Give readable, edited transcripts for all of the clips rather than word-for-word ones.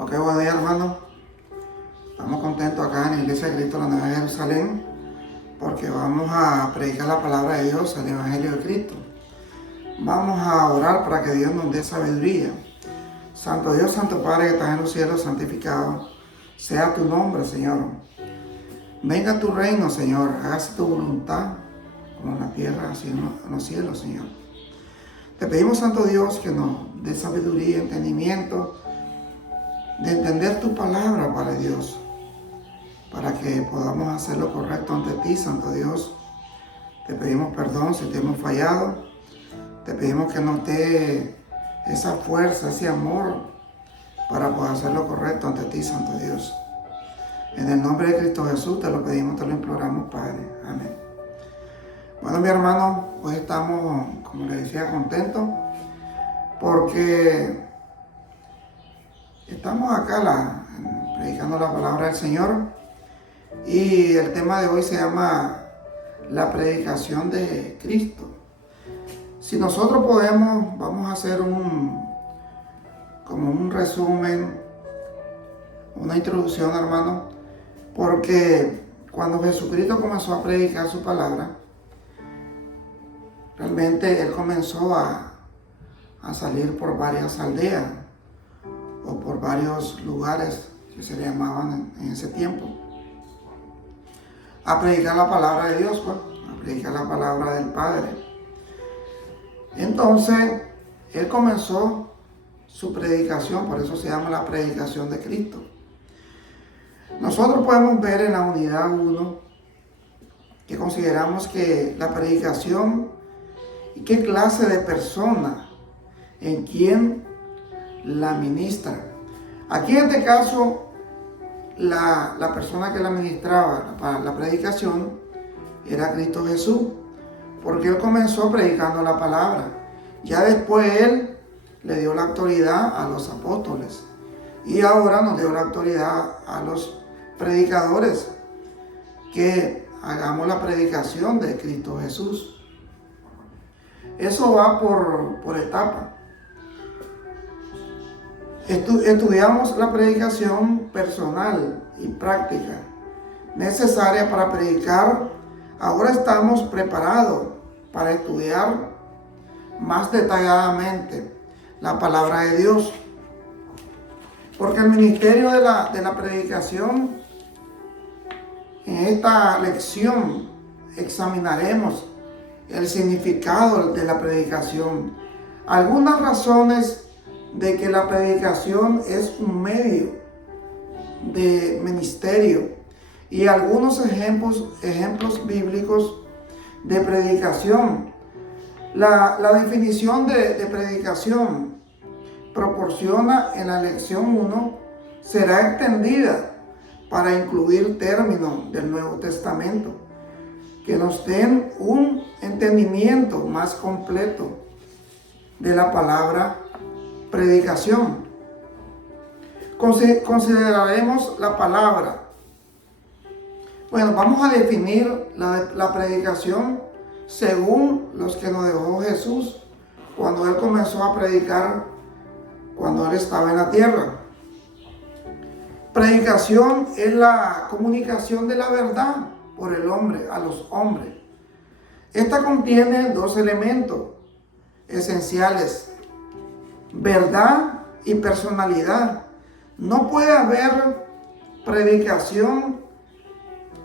Ok, buen día, hermano. Estamos contentos acá en la Iglesia de Cristo, la Nueva Jerusalén, porque vamos a predicar la palabra de Dios, el Evangelio de Cristo. Vamos a orar para que Dios nos dé sabiduría. Santo Dios, Santo Padre que estás en los cielos, santificado sea tu nombre, Señor. Venga tu reino, Señor. Hágase tu voluntad, como en la tierra, así en los cielos, Señor. Te pedimos, Santo Dios, que nos dé sabiduría, entendimiento, de entender tu palabra, Padre Dios, para que podamos hacer lo correcto ante ti, Santo Dios. Te pedimos perdón si te hemos fallado. Te pedimos que nos dé esa fuerza, ese amor, para poder hacer lo correcto ante ti, Santo Dios. En el nombre de Cristo Jesús te lo pedimos, te lo imploramos, Padre. Amén. Bueno, mi hermano, hoy estamos, como les decía, contentos porque estamos acá predicando la palabra del Señor, y el tema de hoy se llama la predicación de Cristo. Si nosotros podemos, vamos a hacer como un resumen, una introducción, hermano, porque cuando Jesucristo comenzó a predicar su palabra, realmente Él comenzó a salir por varias aldeas o por varios lugares que se le llamaban en ese tiempo, a predicar la palabra de Dios, pues, a predicar la palabra del Padre. Entonces, Él comenzó su predicación, por eso se llama la predicación de Cristo. Nosotros podemos ver en la unidad 1 que consideramos que la predicación y qué clase de persona, en quién la ministra. Aquí en este caso, la persona que la ministraba la predicación era Cristo Jesús, porque Él comenzó predicando la palabra. Ya después Él le dio la autoridad a los apóstoles, y ahora nos dio la autoridad a los predicadores, que hagamos la predicación de Cristo Jesús. Eso va por etapas. Estudiamos la predicación personal y práctica necesaria para predicar. Ahora estamos preparados para estudiar más detalladamente la palabra de Dios, porque el ministerio de la predicación, en esta lección examinaremos el significado de la predicación, algunas razones de que la predicación es un medio de ministerio, y algunos ejemplos bíblicos de predicación. La definición de predicación proporciona en la lección 1 será extendida para incluir términos del Nuevo Testamento que nos den un entendimiento más completo de la palabra predicación. Consideraremos la palabra. Bueno, vamos a definir la predicación según los que nos dejó Jesús cuando Él comenzó a predicar, cuando Él estaba en la tierra. Predicación es la comunicación de la verdad por el hombre a los hombres. Esta contiene dos elementos esenciales: verdad y personalidad. No puede haber predicación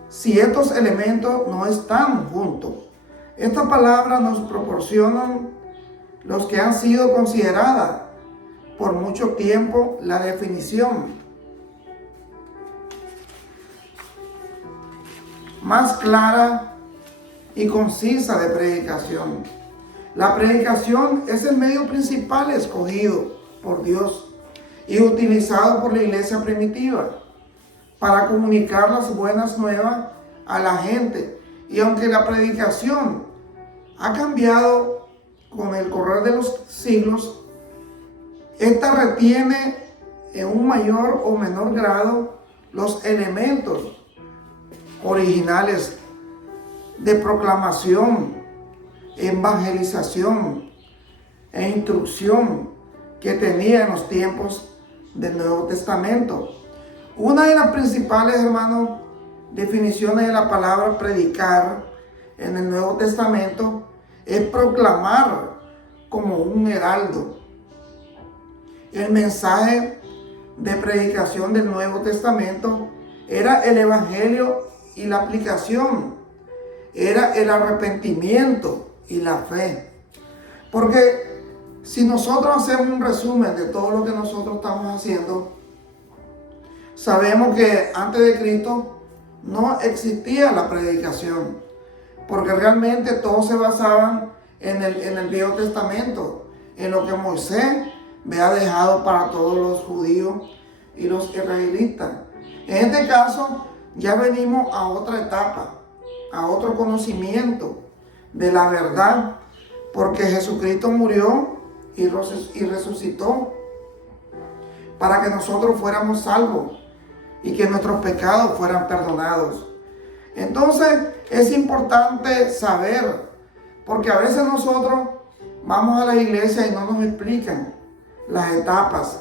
si estos elementos no están juntos. Estas palabras nos proporcionan los que han sido consideradas por mucho tiempo la definición más clara y concisa de predicación. La predicación es el medio principal escogido por Dios y utilizado por la iglesia primitiva para comunicar las buenas nuevas a la gente. Y aunque la predicación ha cambiado con el correr de los siglos, esta retiene en un mayor o menor grado los elementos originales de proclamación, evangelización e instrucción que tenía en los tiempos del Nuevo Testamento. Una de las principales, hermanos, definiciones de la palabra predicar en el Nuevo Testamento es proclamar como un heraldo. El mensaje de predicación del Nuevo Testamento era el evangelio y la aplicación, era el arrepentimiento y la fe. Porque si nosotros hacemos un resumen de todo lo que nosotros estamos haciendo, sabemos que antes de Cristo no existía la predicación, porque realmente todos se basaban en el Viejo Testamento, en lo que Moisés había dejado para todos los judíos y los israelitas. En este caso, ya venimos a otra etapa, a otro conocimiento de la verdad, porque Jesucristo murió y resucitó para que nosotros fuéramos salvos y que nuestros pecados fueran perdonados. Entonces es importante saber, porque a veces nosotros vamos a la iglesia y no nos explican las etapas,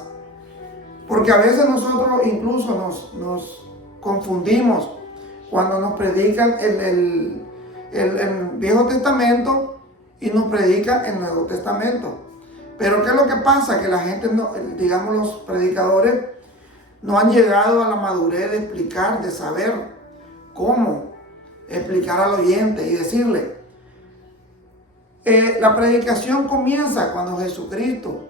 porque a veces nosotros incluso nos confundimos cuando nos predican el Viejo Testamento y nos predican el Nuevo Testamento. Pero ¿qué es lo que pasa? Que la gente, digamos los predicadores, no han llegado a la madurez de explicar, de saber cómo explicar al oyente y decirle. La predicación comienza cuando Jesucristo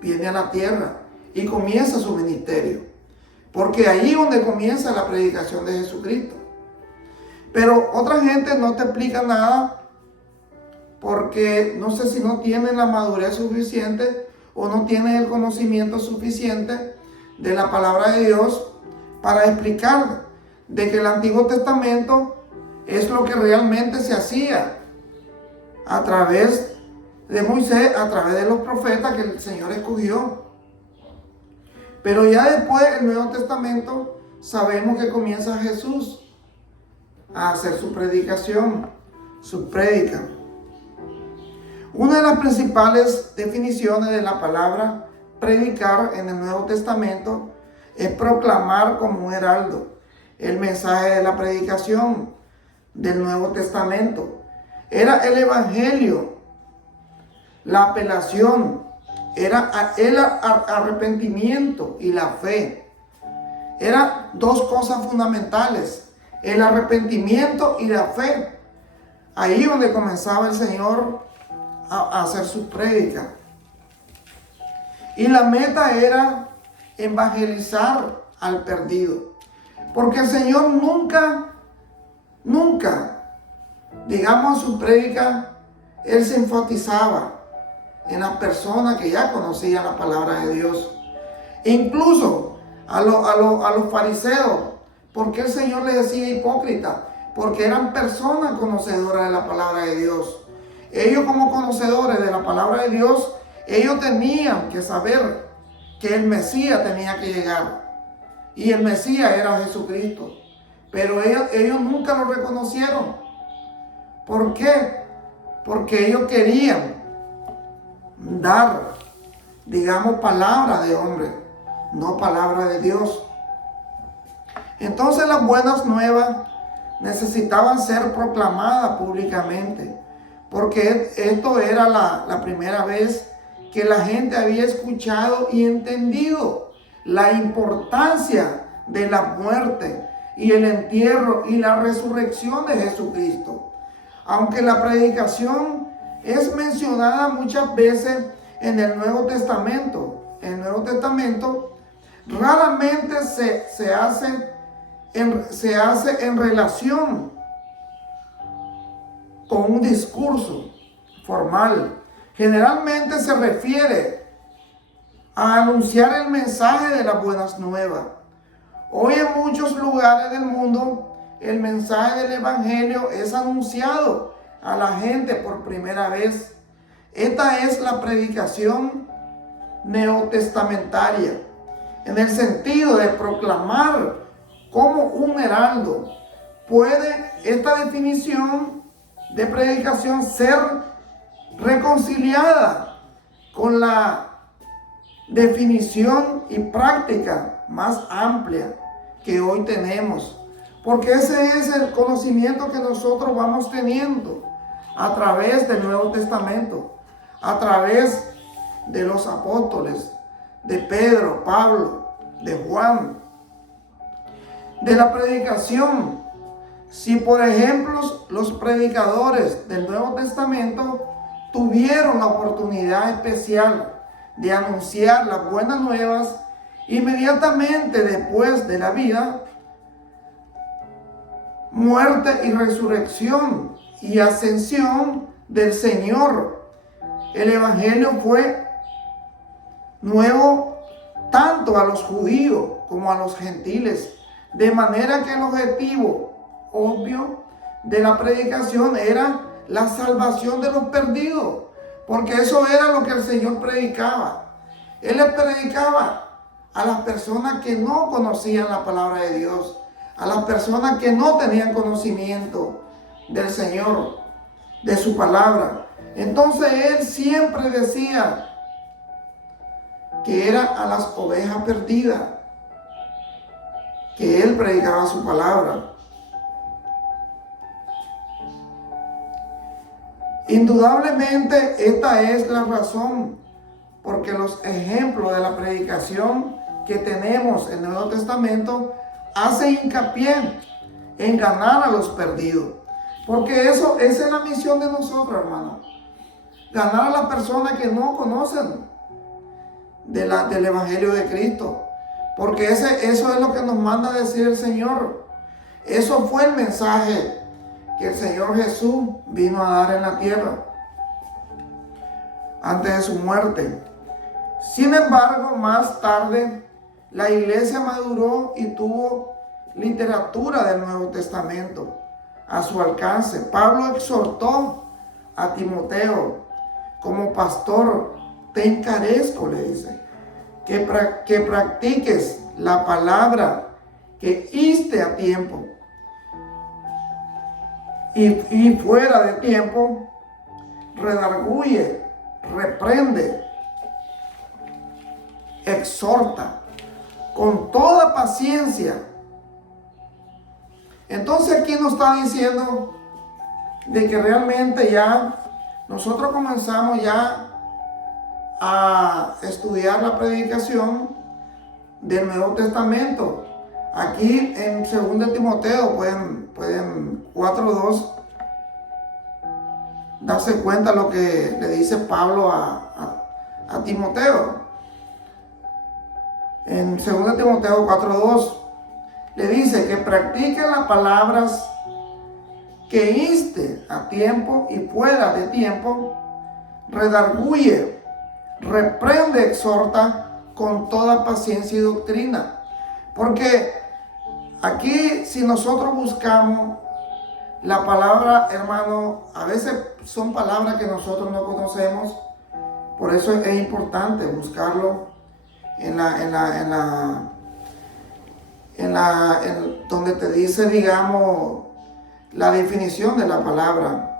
viene a la tierra y comienza su ministerio. Porque ahí es donde comienza la predicación de Jesucristo. Pero otra gente no te explica nada porque no sé si no tienen la madurez suficiente o no tienen el conocimiento suficiente de la palabra de Dios para explicar de que el Antiguo Testamento es lo que realmente se hacía a través de Moisés, a través de los profetas que el Señor escogió. Pero ya después del Nuevo Testamento sabemos que comienza Jesús a hacer su predicación, su prédica. Una de las principales definiciones de la palabra predicar en el Nuevo Testamento es proclamar como un heraldo el mensaje de la predicación del Nuevo Testamento. Era el evangelio, la apelación, era el arrepentimiento y la fe. Eran dos cosas fundamentales, el arrepentimiento y la fe. Ahí donde comenzaba el Señor a hacer su prédica. Y la meta era evangelizar al perdido. Porque el Señor nunca, digamos, en su prédica, Él se enfatizaba en las personas que ya conocían la palabra de Dios. E incluso a los fariseos, porque el Señor les decía hipócrita, porque eran personas conocedoras de la palabra de Dios. Ellos como conocedores de la palabra de Dios, ellos tenían que saber que el Mesías tenía que llegar. Y el Mesías era Jesucristo. Pero ellos nunca lo reconocieron. ¿Por qué? Porque ellos querían dar, digamos, palabra de hombre, no palabra de Dios. Entonces las buenas nuevas necesitaban ser proclamadas públicamente, porque esto era la primera vez que la gente había escuchado y entendido la importancia de la muerte y el entierro y la resurrección de Jesucristo. Aunque la predicación es mencionada muchas veces en el Nuevo Testamento, raramente se hace en relación con un discurso formal. Generalmente se refiere a anunciar el mensaje de las buenas nuevas. Hoy en muchos lugares del mundo el mensaje del evangelio es anunciado a la gente por primera vez. Esta es la predicación neotestamentaria, en el sentido de proclamar como un heraldo. Puede esta definición de predicación ser reconciliada con la definición y práctica más amplia que hoy tenemos. Porque ese es el conocimiento que nosotros vamos teniendo a través del Nuevo Testamento, a través de los apóstoles, de Pedro, Pablo, de Juan, de la predicación. Si por ejemplo los predicadores del Nuevo Testamento tuvieron la oportunidad especial de anunciar las buenas nuevas inmediatamente después de la vida, muerte y resurrección y ascensión del Señor, el Evangelio fue nuevo tanto a los judíos como a los gentiles, de manera que el objetivo obvio de la predicación era la salvación de los perdidos, porque eso era lo que el Señor predicaba. Él les predicaba a las personas que no conocían la palabra de Dios, a las personas que no tenían conocimiento del Señor, de su palabra. Entonces Él siempre decía que era a las ovejas perdidas que Él predicaba su palabra. Indudablemente esta es la razón porque los ejemplos de la predicación que tenemos en el Nuevo Testamento hacen hincapié en ganar a los perdidos. Porque esa es la misión de nosotros, hermanos. Ganar a las personas que no conocen del Evangelio de Cristo. Porque eso es lo que nos manda a decir el Señor. Eso fue el mensaje que el Señor Jesús vino a dar en la tierra antes de su muerte. Sin embargo, más tarde, la iglesia maduró y tuvo literatura del Nuevo Testamento a su alcance. Pablo exhortó a Timoteo como pastor: te encarezco, le dice, que practiques la palabra, que inste a tiempo y fuera de tiempo, redarguye, reprende, exhorta con toda paciencia. Entonces aquí nos está diciendo de que realmente ya nosotros comenzamos ya a estudiar la predicación del Nuevo Testamento. Aquí en 2 Timoteo pueden 4:2 darse cuenta lo que le dice Pablo a Timoteo. En 2 Timoteo 4:2 le dice que practique las palabras, que inste a tiempo y fuera de tiempo, redarguye, reprende, exhorta con toda paciencia y doctrina. Porque aquí, si nosotros buscamos la palabra, hermano, a veces son palabras que nosotros no conocemos. Por eso es importante buscarlo donde te dice, digamos, la definición de la palabra.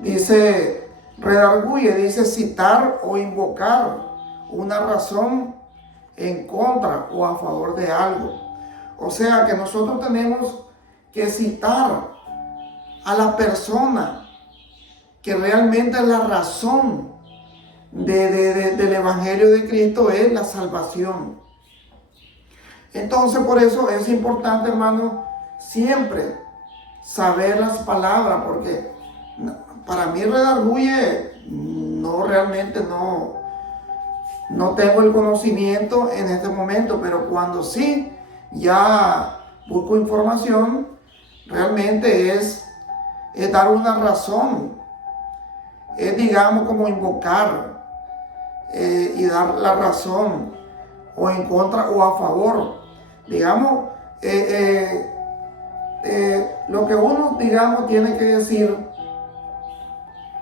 Dice, redarguye, dice citar o invocar una razón en contra o a favor de algo. O sea que nosotros tenemos que citar a la persona que realmente la razón del Evangelio de Cristo es la salvación. Entonces por eso es importante, hermano, siempre saber las palabras, porque para mí redarguye realmente no tengo el conocimiento en este momento, pero cuando sí ya busco información, realmente es dar una razón, es, digamos, como invocar y dar la razón o en contra o a favor, digamos, lo que uno, digamos, tiene que decir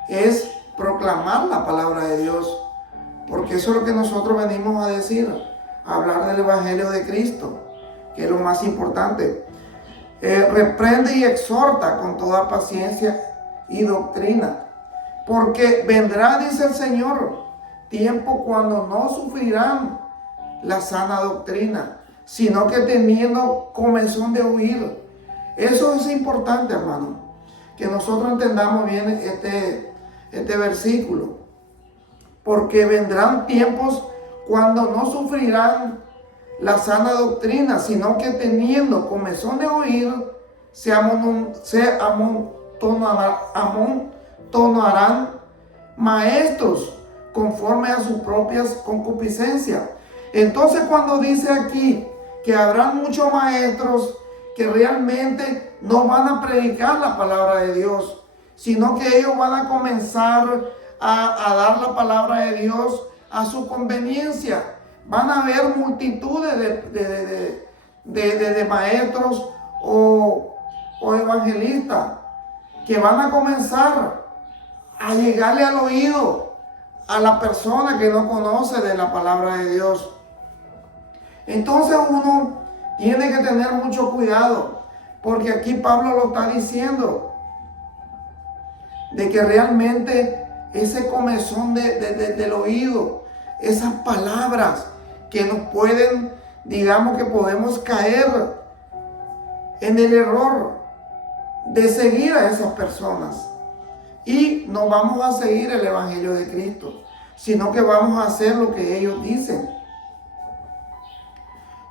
es proclamar la palabra de Dios, porque eso es lo que nosotros venimos a decir, a hablar del Evangelio de Cristo, que es lo más importante. Reprende y exhorta con toda paciencia y doctrina, porque vendrá, dice el Señor, tiempo cuando no sufrirán la sana doctrina, sino que teniendo comezón de oír. Eso es importante, hermano, que nosotros entendamos bien este versículo. Porque vendrán tiempos cuando no sufrirán la sana doctrina, sino que teniendo comezón de oír, se amontonarán maestros conforme a sus propias concupiscencias. Entonces, cuando dice aquí que habrán muchos maestros que realmente no van a predicar la palabra de Dios, sino que ellos van a comenzar a dar la palabra de Dios a su conveniencia. Van a haber multitudes de maestros o evangelistas que van a comenzar a llegarle al oído a la persona que no conoce de la palabra de Dios. Entonces uno tiene que tener mucho cuidado, porque aquí Pablo lo está diciendo, de que realmente ese comezón del oído, esas palabras que nos pueden, digamos que podemos caer en el error de seguir a esas personas. Y no vamos a seguir el Evangelio de Cristo, sino que vamos a hacer lo que ellos dicen,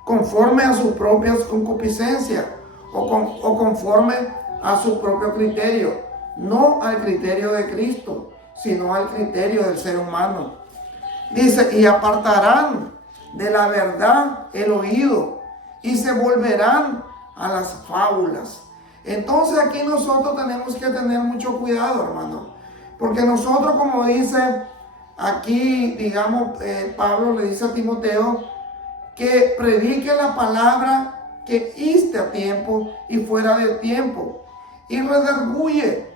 conforme a sus propias concupiscencias o conforme a su propio criterio, no al criterio de Cristo, sino al criterio del ser humano. Dice, y apartarán de la verdad el oído y se volverán a las fábulas. Entonces aquí nosotros tenemos que tener mucho cuidado, hermano, porque nosotros, como dice aquí, digamos, Pablo le dice a Timoteo que predique la palabra, que inste a tiempo y fuera de tiempo, y redarguye,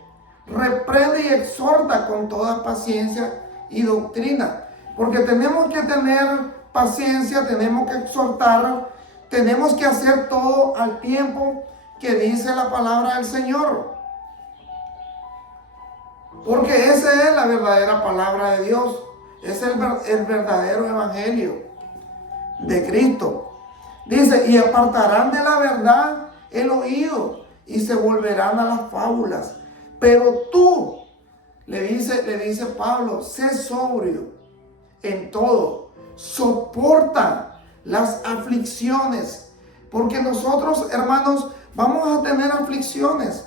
reprende y exhorta con toda paciencia y doctrina, porque tenemos que tener paciencia, tenemos que exhortar, tenemos que hacer todo al tiempo que dice la palabra del Señor, porque esa es la verdadera palabra de Dios, es el verdadero evangelio de Cristo. Dice, y apartarán de la verdad el oído y se volverán a las fábulas. Pero tú, le dice Pablo, sé sobrio en todo, soporta las aflicciones, porque nosotros, hermanos, vamos a tener aflicciones,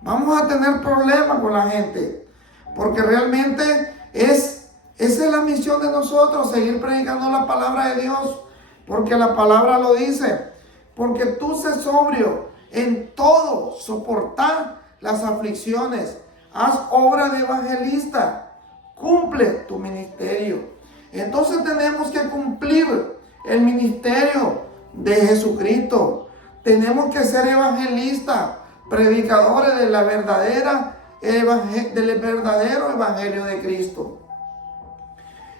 vamos a tener problemas con la gente, porque realmente esa es la misión de nosotros, seguir predicando la palabra de Dios, porque la palabra lo dice, porque tú sé sobrio en todo, soportar las aflicciones, haz obra de evangelista, cumple tu ministerio. Entonces tenemos que cumplir el ministerio de Jesucristo. Tenemos que ser evangelistas, predicadores de la del verdadero evangelio de Cristo.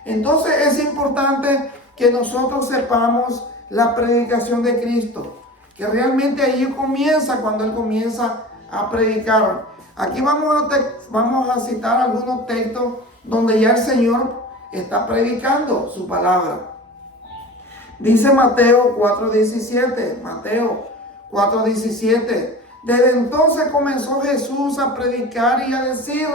Entonces es importante que nosotros sepamos la predicación de Cristo, que realmente ahí comienza cuando Él comienza a predicar. Aquí vamos a citar algunos textos donde ya el Señor está predicando su palabra. Dice Mateo 4:17, Mateo 4:17, desde entonces comenzó Jesús a predicar y a decir,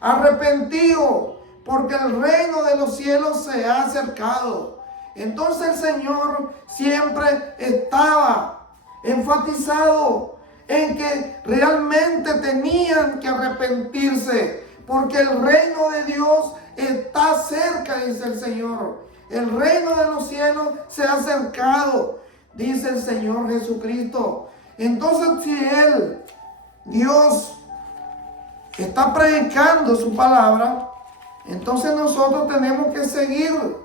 arrepentidos, porque el reino de los cielos se ha acercado. Entonces el Señor siempre estaba enfatizado en que realmente tenían que arrepentirse, porque el reino de Dios está cerca, dice el Señor. El reino de los cielos se ha acercado, dice el Señor Jesucristo. Entonces, si Dios, está predicando su palabra, entonces nosotros tenemos que seguir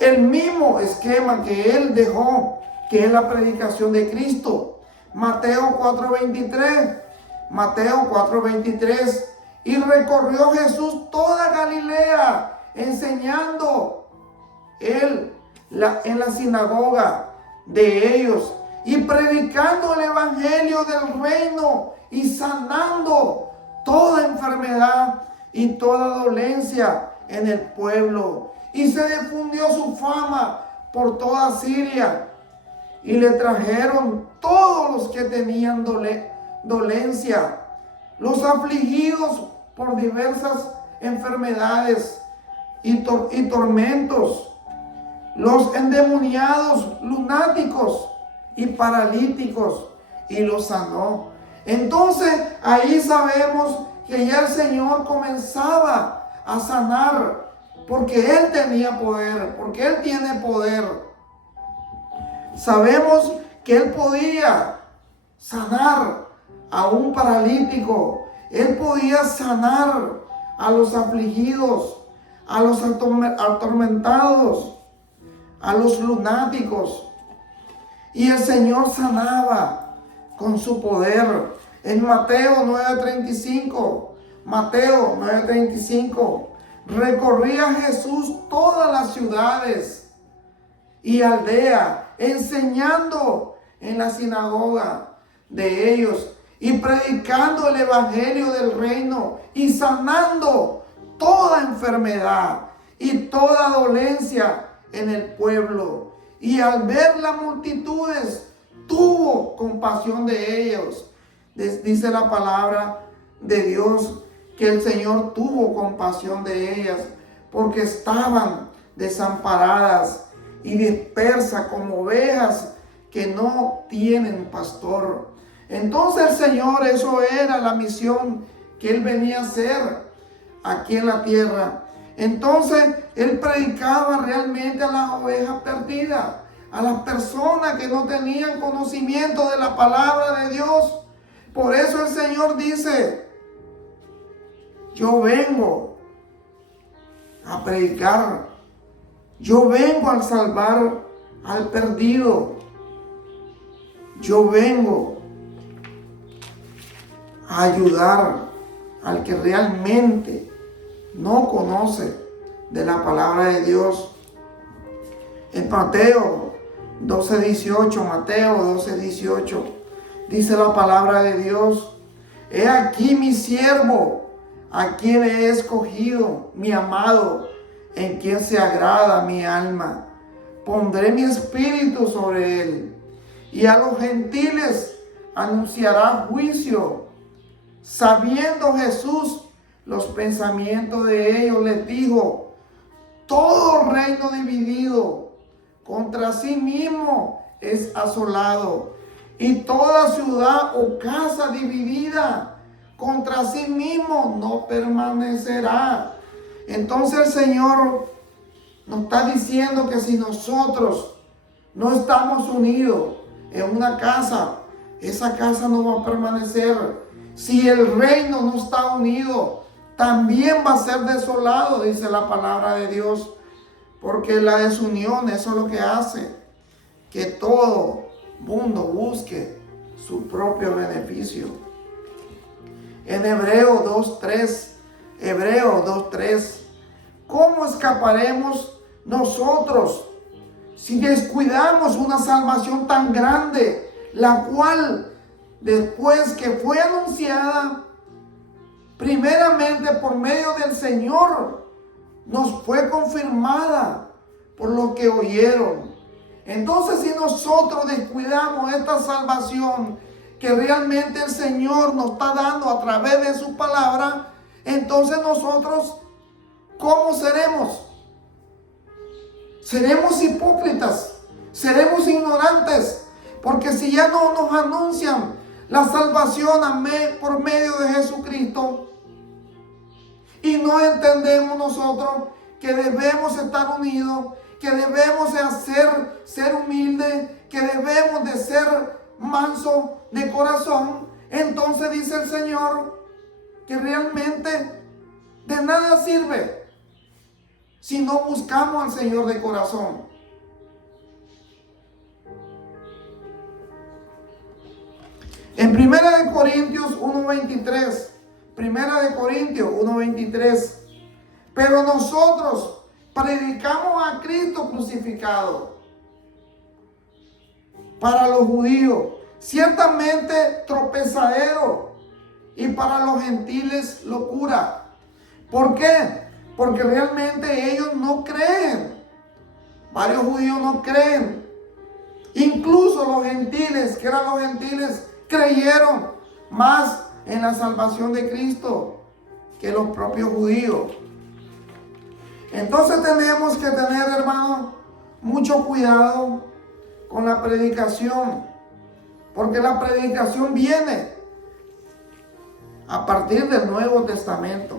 el mismo esquema que Él dejó, que es la predicación de Cristo. Mateo 4:23. Y recorrió Jesús toda Galilea, enseñando Él en la sinagoga de ellos y predicando el evangelio del reino y sanando toda enfermedad y toda dolencia en el pueblo. Y se difundió su fama por toda Siria. Y le trajeron todos los que tenían dolencia, los afligidos por diversas enfermedades y tormentos, los endemoniados, lunáticos y paralíticos, y los sanó. Entonces ahí sabemos que ya el Señor comenzaba a sanar, porque Él tenía poder, porque Él tiene poder. Sabemos que Él podía sanar a un paralítico, Él podía sanar a los afligidos, a los atormentados, a los lunáticos. Y el Señor sanaba con su poder. En Mateo 9:35, recorría Jesús todas las ciudades y aldeas, enseñando en la sinagoga de ellos y predicando el evangelio del reino y sanando toda enfermedad y toda dolencia en el pueblo. Y al ver las multitudes, tuvo compasión de ellos. Dice la palabra de Dios que el Señor tuvo compasión de ellas, porque estaban desamparadas y dispersas como ovejas que no tienen pastor. Entonces el Señor, eso era la misión que Él venía a hacer aquí en la tierra. Entonces Él predicaba realmente a las ovejas perdidas, a las personas que no tenían conocimiento de la palabra de Dios. Por eso el Señor dice: yo vengo a predicar, yo vengo a salvar al perdido, yo vengo a ayudar al que realmente no conoce de la palabra de Dios. En Mateo 12:18, dice la palabra de Dios: he aquí mi siervo, a quien he escogido, mi amado, en quien se agrada mi alma. Pondré mi espíritu sobre él, y a los gentiles anunciará juicio. Sabiendo Jesús los pensamientos de ellos, les dijo: todo reino dividido contra sí mismo es asolado, y toda ciudad o casa dividida contra sí mismo no permanecerá. Entonces el Señor nos está diciendo que si nosotros no estamos unidos en una casa, esa casa no va a permanecer. Si el reino no está unido, también va a ser desolado, dice la palabra de Dios. Porque la desunión, eso es lo que hace que todo mundo busque su propio beneficio. En Hebreo 2:3, ¿cómo escaparemos nosotros si descuidamos una salvación tan grande, la cual después que fue anunciada primeramente por medio del Señor, nos fue confirmada por lo que oyeron? Entonces, si nosotros descuidamos esta salvación que realmente el Señor nos está dando a través de su palabra, entonces nosotros, ¿cómo seremos? Seremos hipócritas, seremos ignorantes, porque si ya no nos anuncian la salvación por medio de Jesucristo, y no entendemos nosotros que debemos estar unidos, que debemos de ser humildes, que debemos de ser mansos de corazón, entonces dice el Señor que realmente de nada sirve si no buscamos al Señor de corazón. En 1 Corintios 1:23, pero nosotros predicamos a Cristo crucificado, para los judíos ciertamente tropezadero, y para los gentiles locura. ¿Por qué? porque realmente ellos no creen. Varios judíos no creen. Incluso los gentiles, que eran los gentiles, creyeron más en la salvación de Cristo que los propios judíos. Entonces tenemos que tener, hermano, mucho cuidado con la predicación, porque la predicación viene a partir del Nuevo Testamento.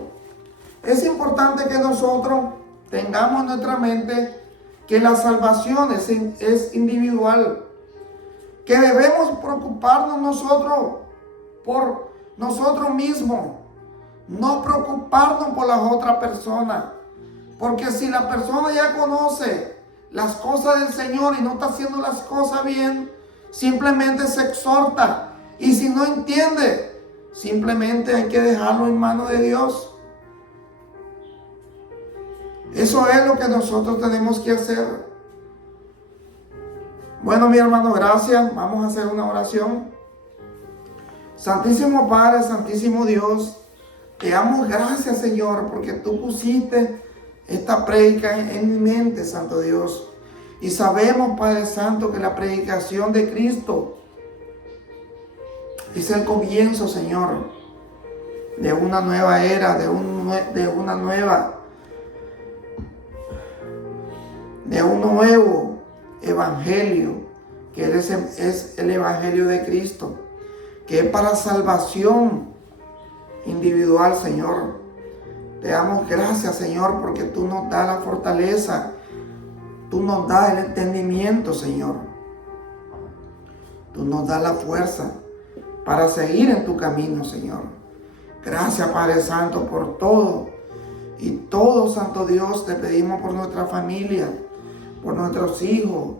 Es importante que nosotros tengamos en nuestra mente que la salvación es individual, que debemos preocuparnos nosotros por nosotros mismos, no preocuparnos por las otras personas, porque si la persona ya conoce las cosas del Señor y no está haciendo las cosas bien, simplemente se exhorta, y si no entiende, simplemente hay que dejarlo en manos de Dios. Eso es lo que nosotros tenemos que hacer. Bueno, mi hermano, gracias. Vamos a hacer una oración. Santísimo Padre, Santísimo Dios, te damos gracias, Señor, porque tú pusiste esta prédica en mi mente, Santo Dios. Y sabemos, Padre Santo, que la predicación de Cristo es el comienzo, Señor, de una nueva era, de un nuevo evangelio, que es el evangelio de Cristo, que es para salvación individual, Señor. Te damos gracias, Señor, porque tú nos das la fortaleza, tú nos das el entendimiento, Señor. Tú nos das la fuerza para seguir en tu camino, Señor. Gracias, Padre Santo, por todo. Y todo, Santo Dios, te pedimos por nuestra familia, por nuestros hijos,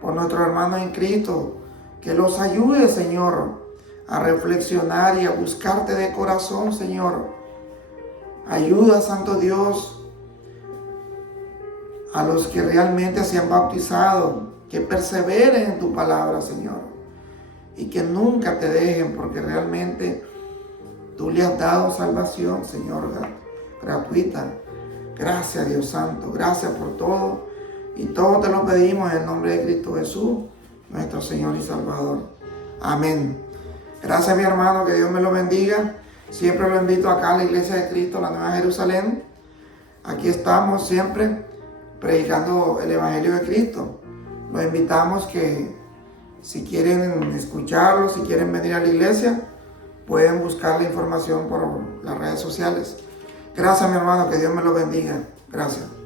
por nuestros hermanos en Cristo, que los ayude, Señor, a reflexionar y a buscarte de corazón, Señor. Ayuda, Santo Dios, a los que realmente se han bautizado, que perseveren en tu palabra, Señor, y que nunca te dejen, porque realmente tú le has dado salvación, Señor, gratuita. Gracias, Dios Santo, gracias por todo. Y todo te lo pedimos en el nombre de Cristo Jesús, nuestro Señor y Salvador. Amén. Gracias, mi hermano, que Dios me lo bendiga. Siempre lo invito acá a la Iglesia de Cristo, la Nueva Jerusalén. Aquí estamos siempre predicando el Evangelio de Cristo. Los invitamos que si quieren escucharlo, si quieren venir a la iglesia, pueden buscar la información por las redes sociales. Gracias, mi hermano, que Dios me lo bendiga. Gracias.